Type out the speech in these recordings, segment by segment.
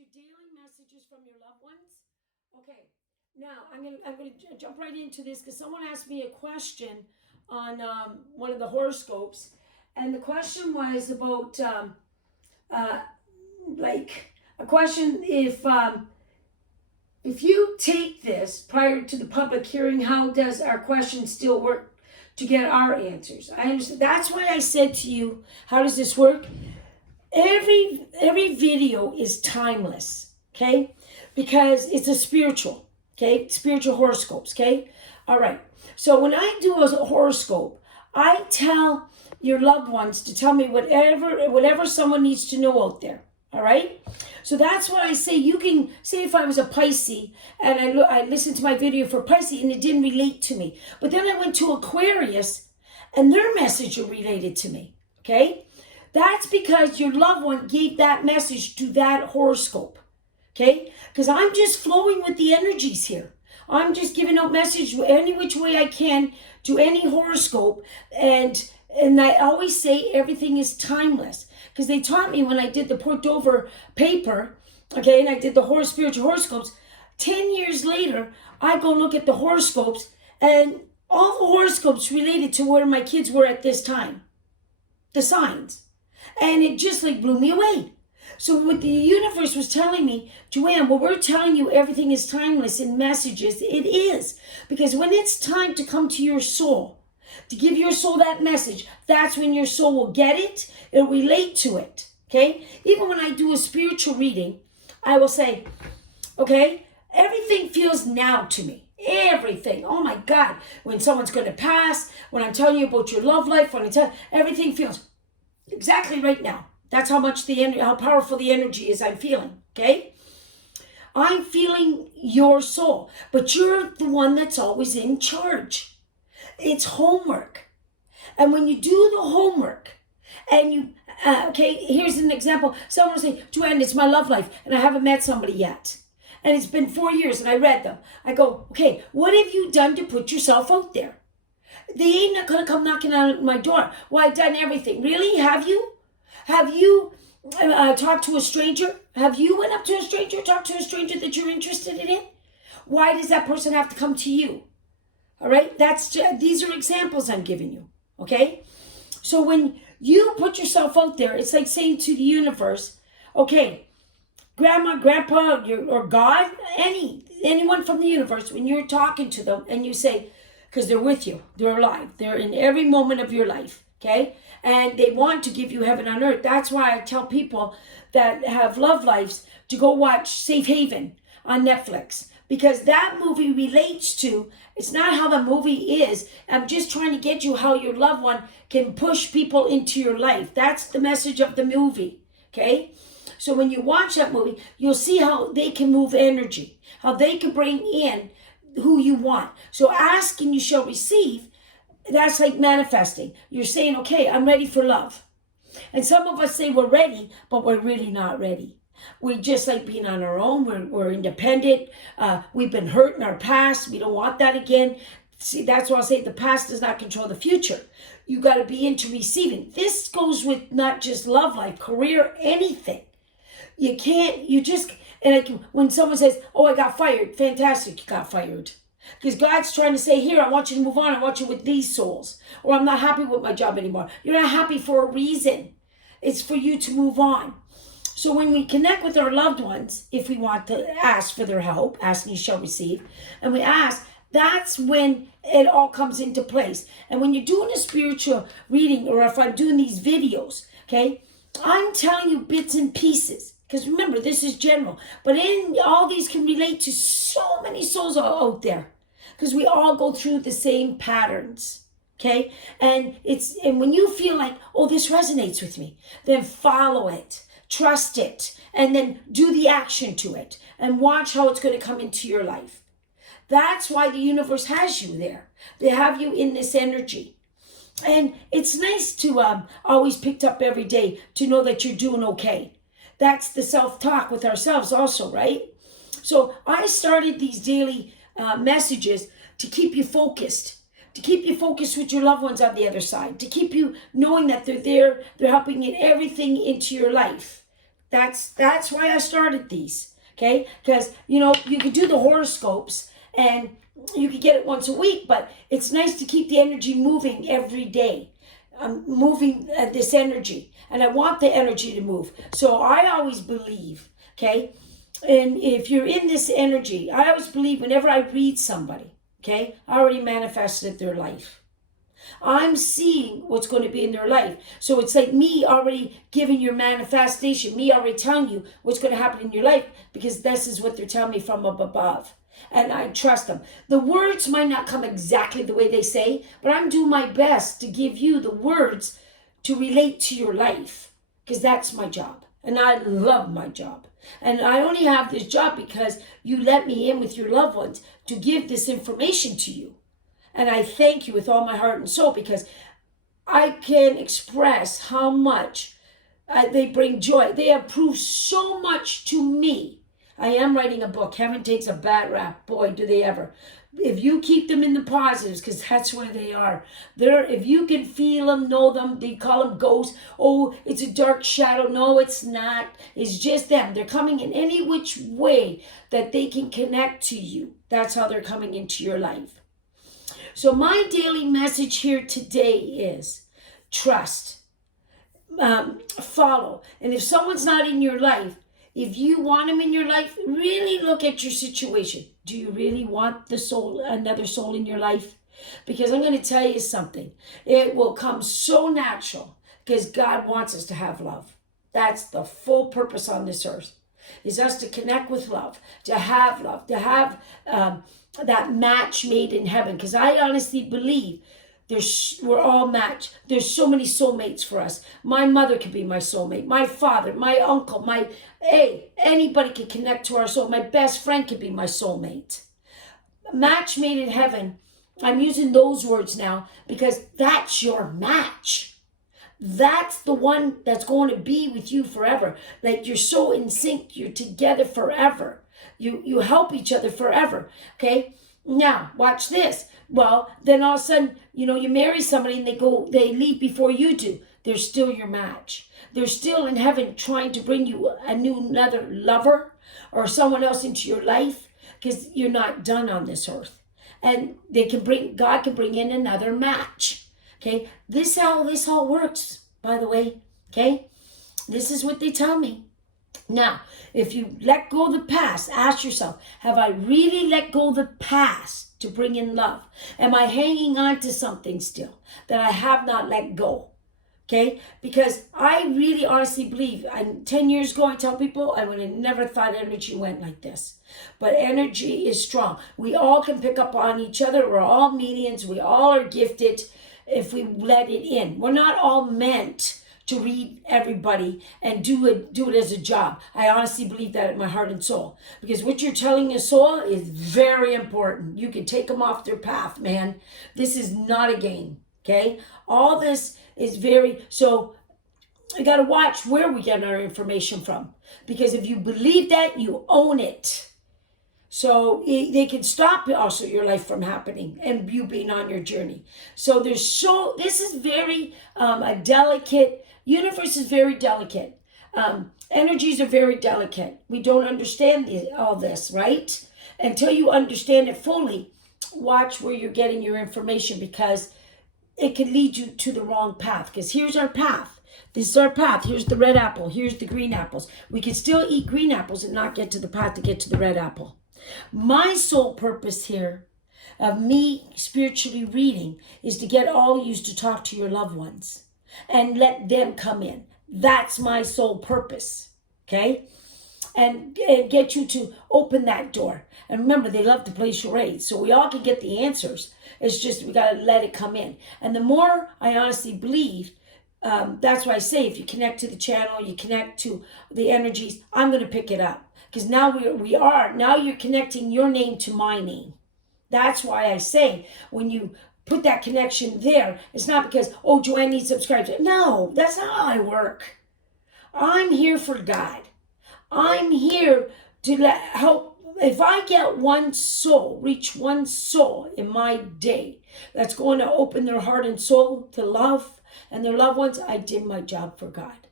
your daily messages from your loved ones? Okay. Now I'm gonna jump right into this because someone asked me a question on one of the horoscopes, and the question was about like a question if you take this prior to the public hearing, how does our question still work to get our answers? I understand. That's why I said to you, how does this work? Every video is timeless, okay? Because it's a spiritual, okay? Spiritual horoscopes, okay? All right. So when I do a horoscope, I tell your loved ones to tell me whatever someone needs to know out there. All right. So that's what I say. You can say if I was a Pisces and I listened to my video for Pisces and it didn't relate to me, but then I went to Aquarius and their message related to me. Okay. That's because your loved one gave that message to that horoscope. Okay. Because I'm just flowing with the energies here. I'm just giving out message any which way I can to any horoscope. And I always say everything is timeless. Because they taught me when I did the Port Dover paper, okay, and I did the spiritual horoscopes, 10 years later, I go look at the horoscopes, and all the horoscopes related to where my kids were at this time, the signs. And it just like blew me away. So what the universe was telling me, Joanne, well, we're telling you everything is timeless in messages. It is. Because when it's time to come to your soul, to give your soul that message, that's when your soul will get it. It'll relate to it. Okay? Even when I do a spiritual reading, I will say, okay, everything feels now to me. Everything. Oh my God. When someone's going to pass, when I'm telling you about your love life, when I tell everything feels exactly right now. That's how much how powerful the energy is I'm feeling. Okay? I'm feeling your soul, but you're the one that's always in charge. It's homework. And when you do the homework and you, okay, here's an example. Someone will say, Joanne, it's my love life and I haven't met somebody yet. And it's been 4 years and I read them. I go, okay, what have you done to put yourself out there? They ain't not going to come knocking on my door. Well, I've done everything. Really? Have you? Have you talked to a stranger? Have you went up to a stranger, talked to a stranger that you're interested in? Why does that person have to come to you? All right, these are examples I'm giving you, okay? So when you put yourself out there, it's like saying to the universe, okay, grandma, grandpa, or God, anyone from the universe, when you're talking to them and you say, because they're with you, they're alive, they're in every moment of your life, okay? And they want to give you heaven on earth. That's why I tell people that have love lives to go watch Safe Haven on Netflix. Because that movie relates to, it's not how the movie is. I'm just trying to get you how your loved one can push people into your life. That's the message of the movie, okay? So when you watch that movie, you'll see how they can move energy, how they can bring in who you want. So ask and you shall receive. That's like manifesting. You're saying, okay, I'm ready for love. And some of us say we're ready, but we're really not ready. We just like being on our own. We're independent. We've been hurt in our past. We don't want that again. See, that's why I'll say the past does not control the future. You got to be into receiving. This goes with not just love life, career, anything. You can't, and when someone says, oh, I got fired, fantastic, you got fired. Because God's trying to say, here, I want you to move on. I want you with these souls. Or I'm not happy with my job anymore. You're not happy for a reason. It's for you to move on. So when we connect with our loved ones, if we want to ask for their help, ask and you shall receive, and we ask, that's when it all comes into place. And when you're doing a spiritual reading, or if I'm doing these videos, okay, I'm telling you bits and pieces. Because remember, this is general. But all these can relate to so many souls out there. Because we all go through the same patterns. Okay? And when you feel like, oh, this resonates with me, then follow it. Trust it, and then do the action to it, and watch how it's going to come into your life. That's why the universe has you there. They have you in this energy. And it's nice to always picked up every day to know that you're doing okay. That's the self-talk with ourselves also, right? So I started these daily messages to keep you focused. To keep you focused with your loved ones on the other side. To keep you knowing that they're there. They're helping get everything into your life. That's why I started these, okay? Because, you can do the horoscopes and you can get it once a week, but it's nice to keep the energy moving every day. I'm moving this energy, and I want the energy to move. So I always believe, okay? And if you're in this energy, I always believe whenever I read somebody, okay, I already manifested their life. I'm seeing what's going to be in their life. So it's like me already giving your manifestation, me already telling you what's going to happen in your life, because this is what they're telling me from up above. And I trust them. The words might not come exactly the way they say, but I'm doing my best to give you the words to relate to your life, because that's my job. And I love my job. And I only have this job because you let me in with your loved ones to give this information to you. And I thank you with all my heart and soul, because I can express how much they bring joy. They have proved so much to me. I am writing a book. Heaven takes a bad rap. Boy, do they ever. If you keep them in the positives, because that's where they are. If you can feel them, know them, they call them ghosts. Oh, it's a dark shadow. No, it's not. It's just them. They're coming in any which way that they can connect to you. That's how they're coming into your life. So my daily message here today is trust. Follow. And if someone's not in your life, if you want them in your life, really look at your situation. Do you really want another soul in your life? Because I'm going to tell you something. It will come so natural, because God wants us to have love. That's the full purpose on this earth, is us to connect with love, to have that match made in heaven. Because I honestly believe we're all matched. There's so many soulmates for us. My mother could be my soulmate. My father, my uncle, anybody can connect to our soul. My best friend could be my soulmate. Match made in heaven. I'm using those words now because that's your match. That's the one that's going to be with you forever. Like, you're so in sync. You're together forever. You help each other forever. Okay? Now, watch this. Well, then all of a sudden, you marry somebody and they leave before you do. They're still your match. They're still in heaven trying to bring you another lover or someone else into your life, because you're not done on this earth. And God can bring in another match. Okay? This all works, by the way. Okay? This is what they tell me. Now, if you let go of the past, ask yourself, have I really let go of the past to bring in love? Am I hanging on to something still that I have not let go? Okay? Because I really honestly believe, 10 years ago I tell people, I would have never thought energy went like this. But energy is strong. We all can pick up on each other. We're all mediums. We all are gifted if we let it in. We're not all meant to read everybody and do it as a job. I honestly believe that in my heart and soul. Because what you're telling your soul is very important. You can take them off their path, man. This is not a game, okay? All this is so I got to watch where we get our information from. Because if you believe that, you own it. So they can stop also your life from happening and you being on your journey. So this is very a delicate. Universe is very delicate. Energies are very delicate. We don't understand all this, right? Until you understand it fully, watch where you're getting your information, because it can lead you to the wrong path. Because here's our path. This is our path. Here's the red apple. Here's the green apples. We can still eat green apples and not get to the path to get to the red apple. My sole purpose here of me spiritually reading is to get all you to talk to your loved ones and let them come in. That's my sole purpose, okay? And get you to open that door. And remember, they love to play charades, so we all can get the answers. It's just we got to let it come in. And the more I honestly believe, that's why I say, if you connect to the channel, you connect to the energies, I'm going to pick it up. Because now now you're connecting your name to my name. That's why I say, when you put that connection there, it's not because, oh, Joanne needs subscribers. No, that's not how I work. I'm here for God. I'm here to help. If I get reach one soul in my day, that's going to open their heart and soul to love and their loved ones, I did my job for God.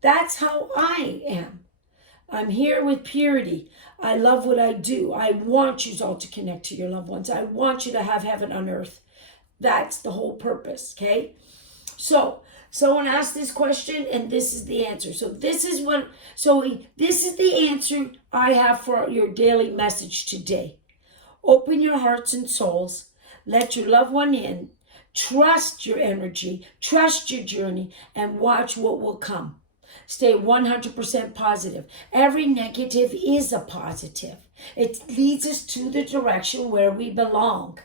That's how I am. I'm here with purity. I love what I do. I want you all to connect to your loved ones. I want you to have heaven on earth. That's the whole purpose, okay? So, someone asked this question and this is the answer. This is the answer I have for your daily message today. Open your hearts and souls. Let your loved one in. Trust your energy. Trust your journey and watch what will come. Stay 100% positive. Every negative is a positive. It leads us to the direction where we belong.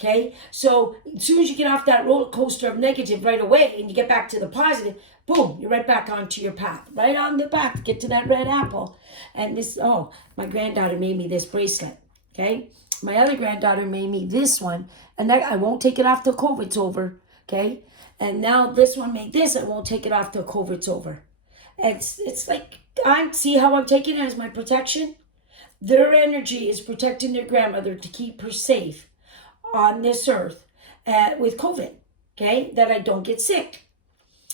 Okay? So as soon as you get off that roller coaster of negative right away and you get back to the positive, boom, you're right back onto your path. Right on the path. Get to that red apple. And this, my granddaughter made me this bracelet. Okay? My other granddaughter made me this one. And I won't take it off till COVID's over. Okay? And now this one made this. I won't take it off till COVID's over. It's like, see how I'm taking it as my protection? Their energy is protecting their grandmother to keep her safe on this earth with COVID, okay? That I don't get sick.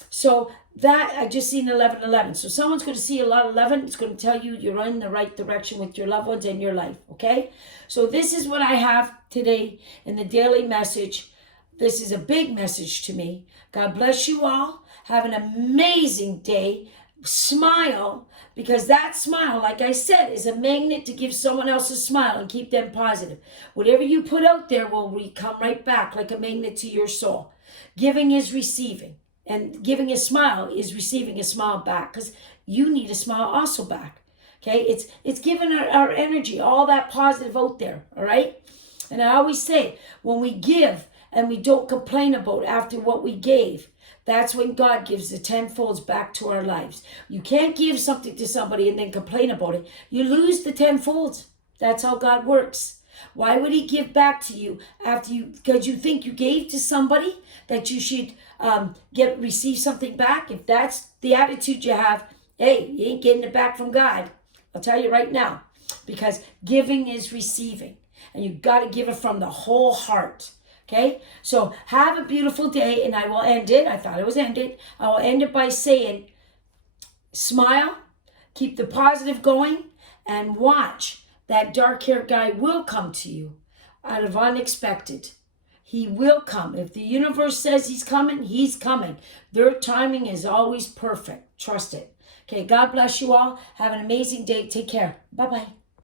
So that, I just seen 1111. So someone's going to see a lot of 11. It's going to tell you you're in the right direction with your loved ones and your life, okay? So this is what I have today in the daily message. This is a big message to me. God bless you all. Have an amazing day. Smile, because that smile, like I said, is a magnet to give someone else a smile and keep them positive. Whatever you put out there will come right back like a magnet to your soul. Giving is receiving, and giving a smile is receiving a smile back, because you need a smile also back. Okay, it's giving our energy, all that positive out there. All right, and I always say, when we give and we don't complain about after what we gave, that's when God gives the tenfolds back to our lives. You can't give something to somebody and then complain about it. You lose the tenfolds. That's how God works. Why would he give back to you because you think you gave to somebody that you should receive something back? If that's the attitude you have, hey, you ain't getting it back from God. I'll tell you right now, because giving is receiving, and you got to give it from the whole heart. Okay, so have a beautiful day, and I will end it. I thought it was ended. I will end it by saying, smile, keep the positive going, and watch. That dark-haired guy will come to you out of unexpected. He will come. If the universe says he's coming, he's coming. Their timing is always perfect. Trust it. Okay, God bless you all. Have an amazing day. Take care. Bye-bye.